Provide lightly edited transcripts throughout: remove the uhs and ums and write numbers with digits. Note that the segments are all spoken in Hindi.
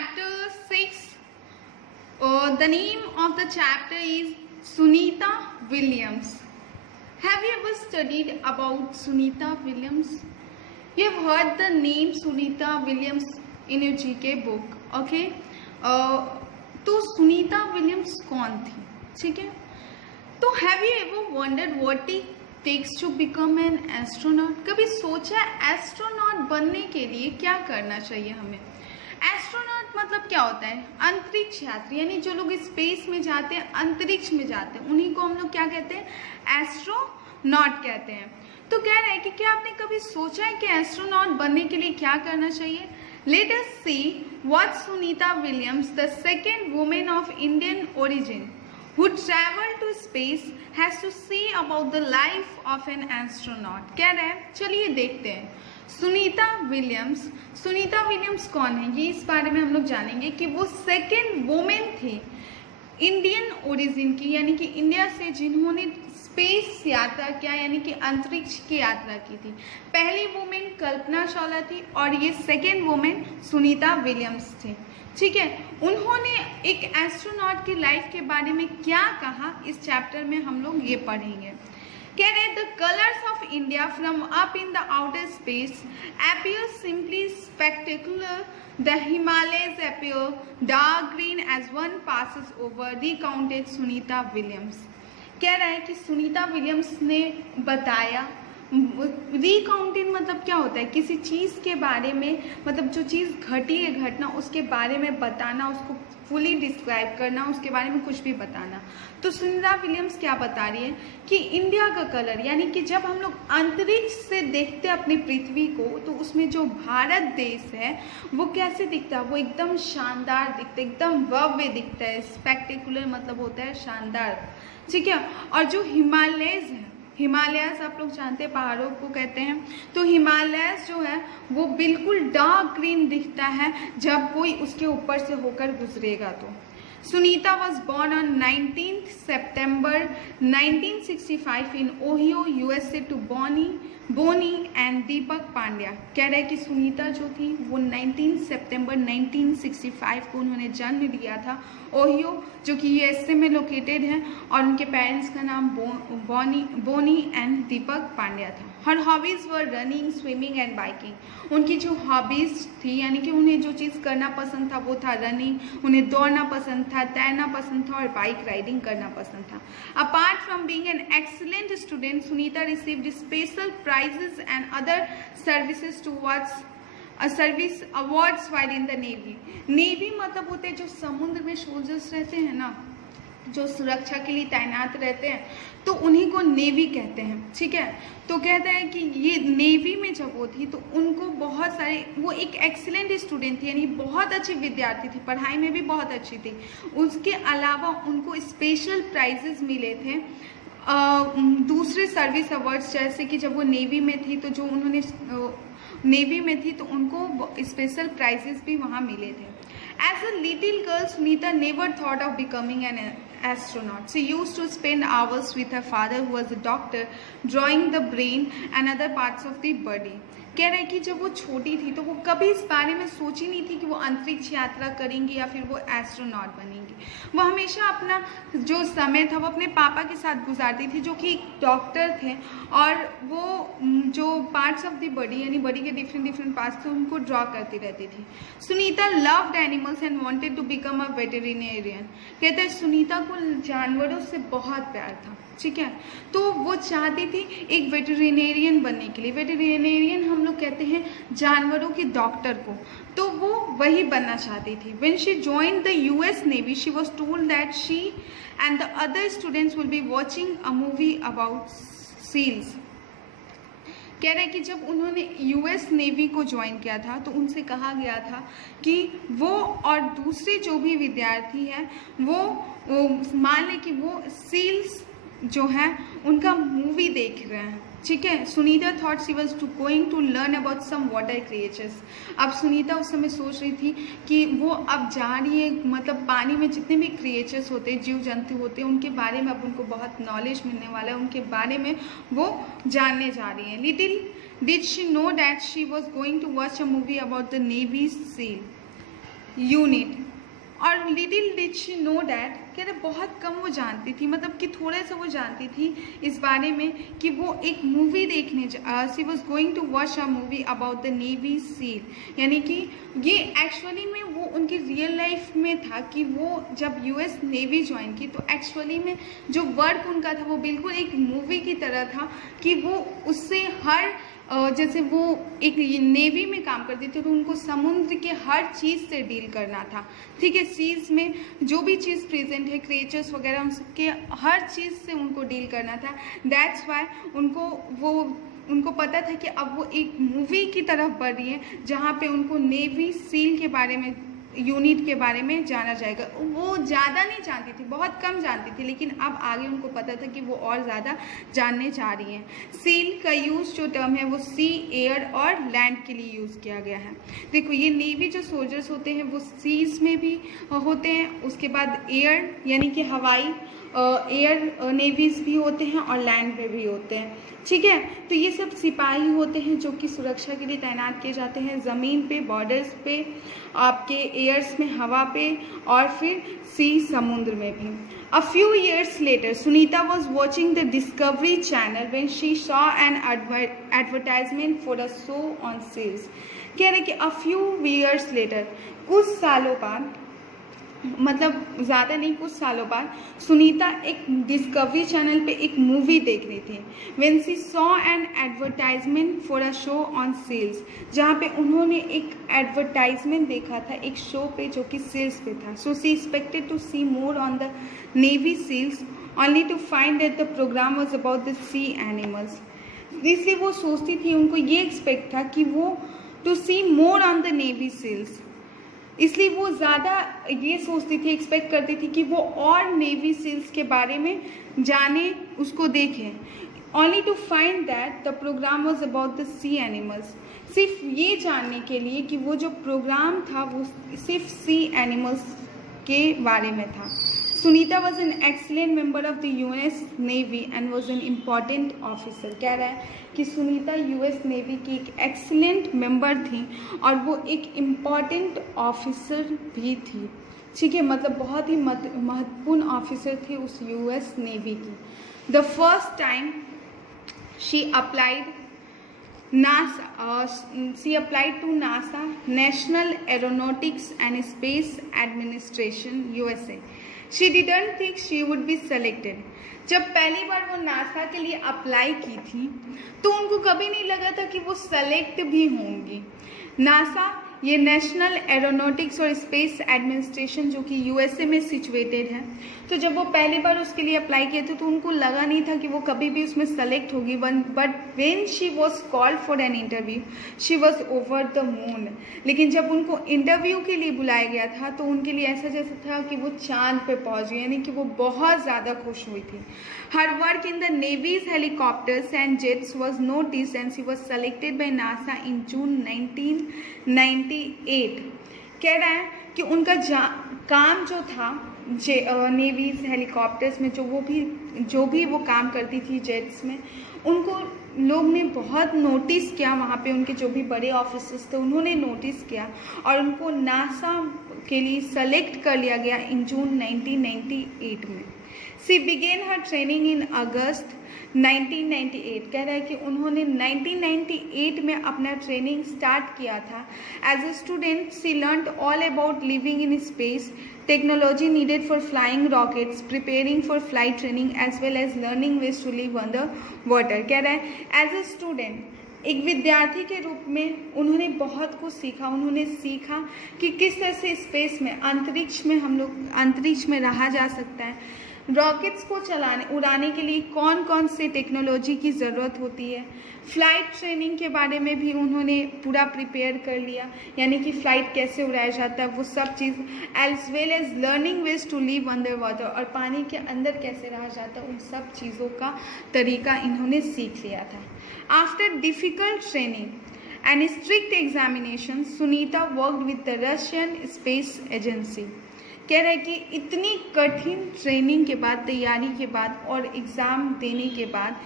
chapter 6. The name of the chapter is Sunita Williams. Have you ever studied about Sunita Williams? You have heard the name Sunita Williams in your GK book, okay? तो सुनीता विलियम्स कौन थी, ठीक है? तो have you ever wondered what it takes to become an astronaut? कभी सोचा एस्ट्रोनॉट बनने के लिए क्या करना चाहिए हमें? एस्ट्रोनॉट मतलब क्या होता है? अंतरिक्ष यात्री, यानी जो लोग स्पेस में जाते हैं, अंतरिक्ष में जाते हैं, उन्हीं को हम लोग क्या कहते हैं? एस्ट्रोनॉट कहते हैं। तो कह रहे हैं कि क्या आपने कभी सोचा है कि एस्ट्रोनॉट बनने के लिए क्या करना चाहिए? Let us see what Sunita Williams, the second woman of Indian origin who traveled to space, has to say about the life of an astronaut. कह रहे हैं, चलिए देखते हैं। सुनीता विलियम्स कौन है? ये इस बारे में हम लोग जानेंगे कि वो सेकेंड वुमेन थी इंडियन ओरिजिन की, यानी कि इंडिया से जिन्होंने स्पेस यात्रा किया, यानी कि अंतरिक्ष की यात्रा की थी। पहली वुमेन कल्पना चावला थी और ये सेकेंड वुमेन सुनीता विलियम्स थी, ठीक है। उन्होंने एक एस्ट्रोनॉट की लाइफ के बारे में क्या कहा, इस चैप्टर में हम लोग ये पढ़ेंगे। कह रहे the colours of India from up in the outer space appear simply spectacular. The Himalayas appear dark green as one passes over, recounted Sunita Williams. कह रहा है कि सुनीता विलियम्स ने बताया, रिकाउंटिंग मतलब क्या होता है? किसी चीज़ के बारे में, मतलब जो चीज़ घटी है, घटना, उसके बारे में बताना, उसको फुली डिस्क्राइब करना, उसके बारे में कुछ भी बताना। तो सुनीता विलियम्स क्या बता रही है कि इंडिया का कलर, यानी कि जब हम लोग अंतरिक्ष से देखते हैं अपनी पृथ्वी को, तो उसमें जो भारत देश है वो कैसे दिखता है? वो एकदम शानदार दिखता है, एकदम भव्य दिखता है। स्पेक्टेकुलर मतलब होता है शानदार, ठीक है। और जो हिमालयस है, हिमालयस आप लोग जानते हैं पहाड़ों को कहते हैं, तो हिमालयस जो है वो बिल्कुल डार्क ग्रीन दिखता है जब कोई उसके ऊपर से होकर गुजरेगा। तो Sunita was born on 19 September 1965 in Ohio USA to Bonnie and Deepak Pandya. कह रहे हैं कि सुनीता जो थी वो 19 सितंबर 1965 को उन्होंने जन्म लिया था, ओहियो जो कि USA में लोकेटेड है, और उनके पेरेंट्स का नाम बोनी एंड दीपक पांड्या था। हर hobbies were running, swimming and biking. उनकी जो हॉबीज थी, यानी कि उन्हें जो चीज़ करना पसंद था वो था रनिंग, उन्हें दौड़ना पसंद था, तैरना पसंद था और बाइक राइडिंग करना पसंद था। Apart from being an excellent student, Sunita received special prizes and other services towards service awards while in the navy. Navy मतलब होते हैं जो समुद्र में सोल्जर्स रहते हैं ना, जो सुरक्षा के लिए तैनात रहते हैं, तो उन्हीं को नेवी कहते हैं, ठीक है। तो कहते हैं कि ये नेवी में जब वो थी तो उनको बहुत सारे, वो एक एक्सीलेंट स्टूडेंट थी, यानी बहुत अच्छी विद्यार्थी थी, पढ़ाई में भी बहुत अच्छी थी। उसके अलावा उनको स्पेशल प्राइजेस मिले थे दूसरे सर्विस अवार्ड्स, जैसे कि जब वो नेवी में थी तो जो उन्होंने नेवी में थी तो उनको स्पेशल प्राइजेस भी वहाँ मिले थे। As a little girl, Sunita never thought of becoming an astronaut. She used to spend hours with her father, who was a doctor, drawing the brain and other parts of the body. कह रहे हैं कि जब वो छोटी थी तो वो कभी इस बारे में सोची नहीं थी कि वो अंतरिक्ष यात्रा करेंगी या फिर वो एस्ट्रोनॉट बनेंगी। वो हमेशा अपना जो समय था वो अपने पापा के साथ गुजारती थी, जो कि डॉक्टर थे, और वो जो पार्ट्स ऑफ द बॉडी, यानी बॉडी के डिफरेंट पार्ट्स थे, उनको ड्रॉ करती रहती थी। Sunita loved animals and wanted to become a veterinarian. कहते हैं सुनीता को जानवरों से बहुत प्यार था, ठीक है। तो वो चाहती थी एक वेटेरिनेरियन बनने के लिए। वेटेरिनेरियन हम लोग कहते हैं जानवरों के डॉक्टर को, तो वो वही बनना चाहती थी। When she joined the US Navy, she was told that she and the other students will be watching a movie about seals. कह रहे हैं कि जब उन्होंने US नेवी को ज्वाइन किया था तो उनसे कहा गया था कि वो और दूसरे जो भी विद्यार्थी हैं वो मान लें कि वो सील्स जो है उनका मूवी देख रहे हैं, ठीक है। Sunita thought she was going to learn about some water creatures. अब सुनीता उस समय सोच रही थी कि वो अब जा रही है, मतलब पानी में जितने भी क्रिएचर्स होते हैं, जीव जंतु होते हैं, उनके बारे में अब उनको बहुत नॉलेज मिलने वाला है, उनके बारे में वो जानने जा रही हैं। Little did she know that she was going to watch a movie about the navy SEAL. Unit. और little did she know that, कह रहे बहुत कम वो जानती थी, मतलब कि थोड़ा सा वो जानती थी इस बारे में कि वो एक मूवी देखने she was going to watch a movie about the navy seal, यानी कि ये एक्चुअली में वो उनकी रियल लाइफ में था कि वो जब यूएस नेवी ज्वाइन की तो एक्चुअली में जो वर्क उनका था वो बिल्कुल एक मूवी की तरह था कि वो उससे हर जैसे वो एक नेवी में काम करती थी तो उनको समुद्र के हर चीज़ से डील करना था, ठीक है। सीज में जो भी चीज़ प्रेजेंट है, क्रिएचर्स वगैरह, उन सबके हर चीज़ से उनको डील करना था। दैट्स वाई उनको पता था कि अब वो एक मूवी की तरफ बढ़ रही है जहाँ पे उनको नेवी सील के बारे में, यूनिट के बारे में जाना जाएगा। वो ज़्यादा नहीं जानती थी, बहुत कम जानती थी, लेकिन अब आगे उनको पता था कि वो और ज़्यादा जानने जा रही हैं। सील का यूज़ जो टर्म है वो सी, एयर और लैंड के लिए यूज़ किया गया है। देखो ये नेवी जो सोल्जर्स होते हैं वो सीज में भी होते हैं, उसके बाद एयर यानी कि हवाई एयर नेवीज भी होते हैं और लैंड पे भी होते हैं, ठीक है। तो ये सब सिपाही होते हैं जो कि सुरक्षा के लिए तैनात किए जाते हैं ज़मीन पे, बॉर्डर्स पे, आपके एयर्स में, हवा पे, और फिर सी, समुद्र में भी। A few years later, Sunita was watching the Discovery Channel when she saw an advertisement for a show on seals. कह रहे कि a few years later, कुछ सालों बाद, मतलब ज़्यादा नहीं, कुछ सालों बाद सुनीता एक डिस्कवरी चैनल पे एक मूवी देख रही थी। When she saw an advertisement for a show on seals, जहाँ पे उन्होंने एक एडवर्टाइजमेंट देखा था एक शो पे जो कि सेल्स पे था। So she expected to see more on the Navy seals, only to find that the program was about the sea animals. इसलिए वो सोचती थी, उनको ये एक्सपेक्ट था कि वो to see more on the Navy seals, इसलिए वो ज़्यादा ये सोचती थी, एक्सपेक्ट करती थी कि वो और नेवी सील्स के बारे में जाने, उसको देखें। Only to find that the program was about the sea animals, सिर्फ ये जानने के लिए कि वो जो प्रोग्राम था वो सिर्फ सी एनिमल्स के बारे में था। Sunita was an excellent member of the US navy and was an important officer. कह रहा है कि सुनीता यूएस नेवी की एक एक्सीलेंट मेंबर थी और वो एक इम्पॉर्टेंट ऑफिसर भी थी, ठीक है, मतलब बहुत ही महत्वपूर्ण ऑफिसर थी उस यूएस नेवी की। The first time she applied to NASA, National Aeronautics and Space Administration, USA. She didn't think she would be selected. जब पहली बार वो नासा के लिए अप्लाई की थी तो उनको कभी नहीं लगा था कि वो सेलेक्ट भी होंगी। नासा ये नेशनल एरोनॉटिक्स और स्पेस एडमिनिस्ट्रेशन जो कि यूएसए में सिचुएटेड है, तो जब वो पहली बार उसके लिए अप्लाई किए थे तो उनको लगा नहीं था कि वो कभी भी उसमें सेलेक्ट होगी। But when she was called for an interview she was over the moon. लेकिन जब उनको इंटरव्यू के लिए बुलाया गया था तो उनके लिए ऐसा जैसा था कि वो चांद पे पहुंच गई, यानी कि वो बहुत ज़्यादा खुश हुई थी। Her work in the navy's helicopters and jets was noticed and she was selected by NASA in June 1998। कह रहा है कि उनका काम जो था नेवीज हेलीकॉप्टर्स में जो भी वो काम करती थी जेट्स में, उनको लोग ने बहुत नोटिस किया। वहाँ पे उनके जो भी बड़े ऑफिसर्स थे उन्होंने नोटिस किया और उनको नासा के लिए सेलेक्ट कर लिया गया इन जून 1998 में। सी बिगेन हर ट्रेनिंग इन अगस्त 1998। कह रहा है कि उन्होंने 1998 में अपना ट्रेनिंग स्टार्ट किया था। As a student she learned all about living in space, technology needed for flying rockets, preparing for flight training as well as learning ways to live on the water. कह रहा है एज ए स्टूडेंट एक विद्यार्थी के रूप में उन्होंने बहुत कुछ सीखा। उन्होंने सीखा कि किस तरह से स्पेस में, अंतरिक्ष में हम लोग अंतरिक्ष में रहा जा सकता है, रॉकेट्स को उड़ाने के लिए कौन कौन से टेक्नोलॉजी की ज़रूरत होती है। फ़्लाइट ट्रेनिंग के बारे में भी उन्होंने पूरा प्रिपेयर कर लिया, यानी कि फ़्लाइट कैसे उड़ाया जाता है वो सब चीज़, as well as learning ways to live under water, और पानी के अंदर कैसे रहा जाता है उन सब चीज़ों का तरीका इन्होंने सीख लिया था। After difficult training and strict examination Sunita worked with the Russian space agency. कह रहे हैं कि इतनी कठिन ट्रेनिंग के बाद, तैयारी के बाद और एग्ज़ाम देने के बाद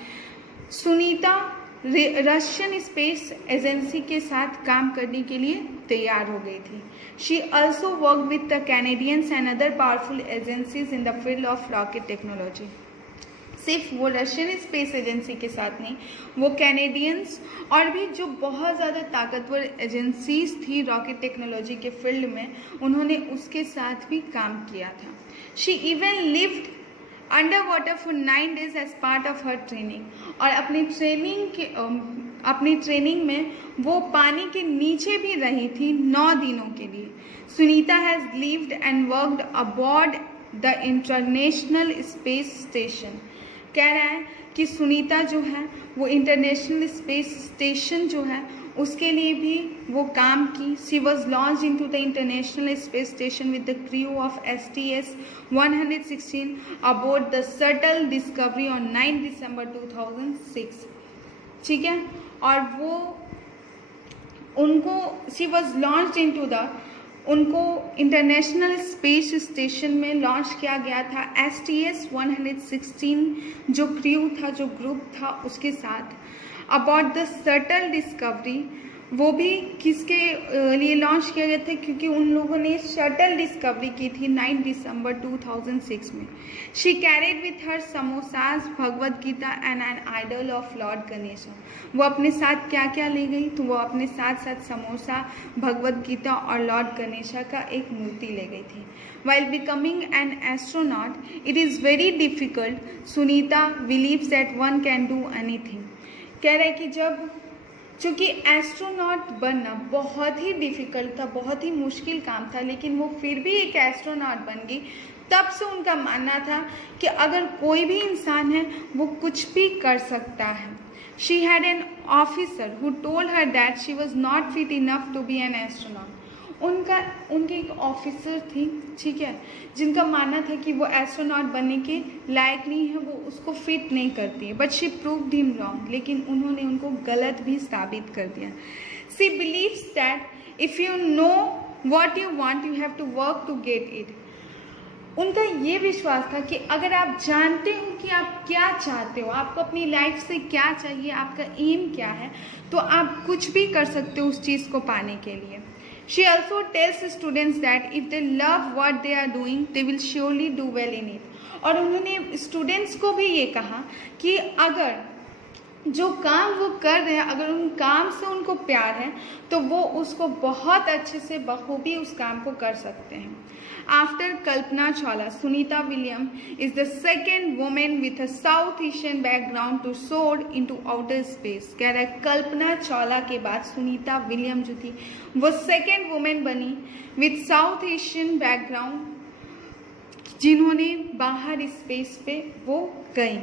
सुनीता रशियन स्पेस एजेंसी के साथ काम करने के लिए तैयार हो गई थी। She also work with the Canadians and other powerful agencies in the field of rocket technology. सिर्फ वो रशियन स्पेस एजेंसी के साथ नहीं, वो कैनेडियंस और भी जो बहुत ज़्यादा ताकतवर एजेंसीज थी रॉकेट टेक्नोलॉजी के फील्ड में, उन्होंने उसके साथ भी काम किया था। She even lived under water for 9 days as part of her training. और अपनी ट्रेनिंग में वो पानी के नीचे भी रही थी 9 दिनों के लिए। Sunita has lived and worked aboard the international space Station. कह रहा है कि सुनीता जो है वो इंटरनेशनल स्पेस स्टेशन जो है उसके लिए भी वो काम की। She was launch into the international space station with the crew of STS-116 aboard the shuttle Discovery on 9 December 2006। ठीक है, और वो उनको she was launch into the उनको इंटरनेशनल स्पेस स्टेशन में लॉन्च किया गया था STS-116 जो क्रू था, जो ग्रुप था उसके साथ। अबाउट द शटल डिस्कवरी, वो भी किसके लिए लॉन्च किया गया था, क्योंकि उन लोगों ने शटल डिस्कवरी की थी 9 December 2006 में। She carried with her samosas, Bhagavad Gita and an idol of lord Ganesha. वो अपने साथ क्या क्या ले गई, तो वो अपने साथ साथ समोसा, भगवद गीता और लॉर्ड गणेशा का एक मूर्ति ले गई थी। While becoming an astronaut, it is very difficult. Sunita believes that one can do anything. कह रहा है कि जब चूँकि एस्ट्रोनॉट बनना बहुत ही डिफ़िकल्ट था, बहुत ही मुश्किल काम था, लेकिन वो फिर भी एक एस्ट्रोनॉट बन गई। तब से उनका मानना था कि अगर कोई भी इंसान है वो कुछ भी कर सकता है। She had an officer who told her that she was not fit enough to be an astronaut. उनकी एक ऑफिसर थी, ठीक है, जिनका मानना था कि वो एस्ट्रोनॉट बनने के लायक नहीं है, वो उसको फिट नहीं करती है। But she proved him wrong, लेकिन उन्होंने उनको गलत भी साबित कर दिया। She believes that if you know what you want you have to work to get it. उनका ये विश्वास था कि अगर आप जानते हो कि आप क्या चाहते हो, आपको अपनी लाइफ से क्या चाहिए, आपका एम क्या है, तो आप कुछ भी कर सकते हो उस चीज़ को पाने के लिए। She also tells students that if they love what they are doing, they will surely do well in it. और उन्होंने स्टूडेंट्स को भी ये कहा कि अगर जो काम वो कर रहे हैं, अगर उन काम से उनको प्यार है, तो वो उसको बहुत अच्छे से बखूबी उस काम को कर सकते हैं। After Kalpana Chawla, Sunita Williams is the second woman with a South Asian background to soar into outer space. कह रहा है कल्पना चावला के बाद सुनीता विलियम जो थी वो सेकेंड वुमेन बनी विथ साउथ एशियन बैकग्राउंड जिन्होंने बाहर स्पेस पे वो गई।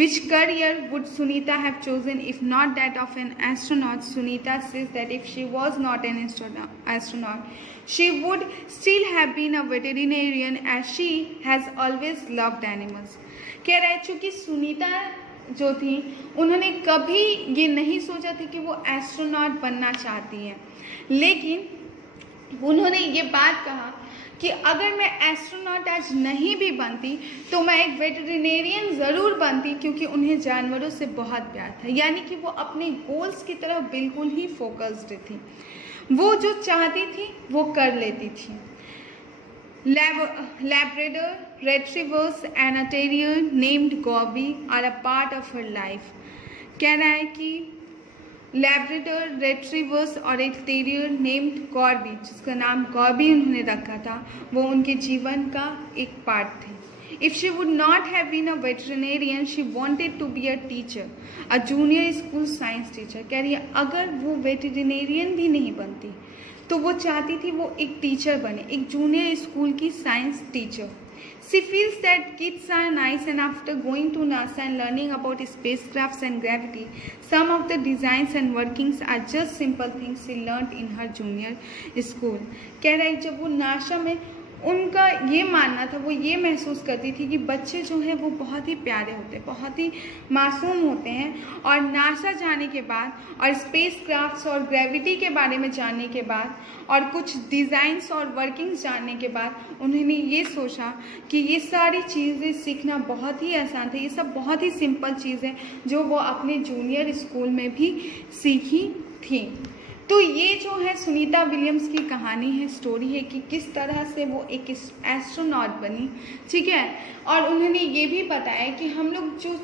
Which career would Sunita have chosen if not that of an astronaut? Sunita says that if she was not an astronaut, she would still have been a veterinarian as she has always loved animals. कह रहा है चूँकि सुनीता जो थी उन्होंने कभी ये नहीं सोचा था कि वो एस्ट्रोनॉट बनना चाहती हैं, लेकिन उन्होंने ये बात कहा कि अगर मैं एस्ट्रोनॉट आज नहीं भी बनती तो मैं एक वेटरिनेरियन ज़रूर बनती, क्योंकि उन्हें जानवरों से बहुत प्यार था। यानी कि वो अपने गोल्स की तरफ बिल्कुल ही फोकस्ड थी, वो जो चाहती थी वो कर लेती थी। Labrador, retrievers and a terrier named Gobby are a part of her life. कह रहा है कि लैब्राडोर, रेट्रीवर्स और एक टेरियर नेम्ड गॉर्बी, जिसका नाम गॉर्बी उन्होंने रखा था, वो उनके जीवन का एक पार्ट थे। If she would not have been a veterinarian she wanted to be a teacher, a junior school science teacher. कह रही है अगर वो वेटरिनेरियन भी नहीं बनती तो वो चाहती थी वो एक टीचर बने, एक जूनियर स्कूल की science teacher. She feels that kids are nice, and after going to NASA and learning about spacecrafts and gravity, some of the designs and workings are just simple things she learned in her junior school. कह रहा है जब वो नासा में उनका ये मानना था, वो ये महसूस करती थी कि बच्चे जो हैं वो बहुत ही प्यारे होते हैं, बहुत ही मासूम होते हैं। और नासा जाने के बाद और स्पेस क्राफ्ट्स और ग्रेविटी के बारे में जानने के बाद और कुछ डिज़ाइंस और वर्किंग्स जानने के बाद उन्होंने ये सोचा कि ये सारी चीज़ें सीखना बहुत ही आसान था, ये सब बहुत ही सिंपल चीज़ें जो वो अपने जूनियर स्कूल में भी सीखी थी। तो ये जो है सुनीता विलियम्स की कहानी है, स्टोरी है कि किस तरह से वो एक एस्ट्रोनॉट बनी, ठीक है। और उन्होंने ये भी बताया कि हम लोग जो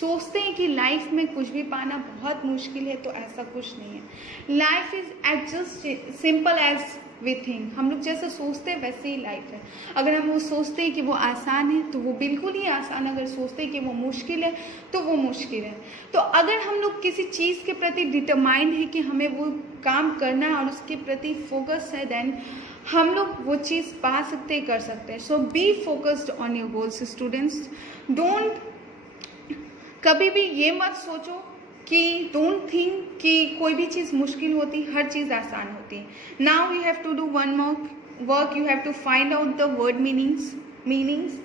सोचते हैं कि लाइफ में कुछ भी पाना बहुत मुश्किल है, तो ऐसा कुछ नहीं है। Life is as just simple as we think. हम लोग जैसा सोचते हैं वैसे ही लाइफ है। अगर हम वो सोचते हैं कि वो आसान है तो वो बिल्कुल ही आसान, अगर सोचते हैं कि वो मुश्किल है तो वो मुश्किल है। तो अगर हम लोग किसी चीज़ के प्रति डिटरमाइंड है कि हमें वो काम करना है और उसके प्रति फोकस है, देन हम लोग वो चीज़ पा सकते हैं, कर सकते हैं। So be focused on your goals students. कभी भी ये मत सोचो कि डोंट थिंक कि कोई भी चीज़ मुश्किल होती, हर चीज़ आसान होती है। Now you have to do one more work, you have to find out the word meanings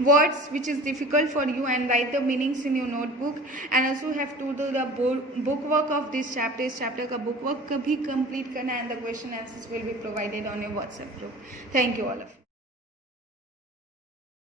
words which is difficult for you and write the meanings in your notebook, and also have to do the book work of this chapter. इस chapter का book work भी complete करना, and the question answers will be provided on your WhatsApp group. Thank you all of you.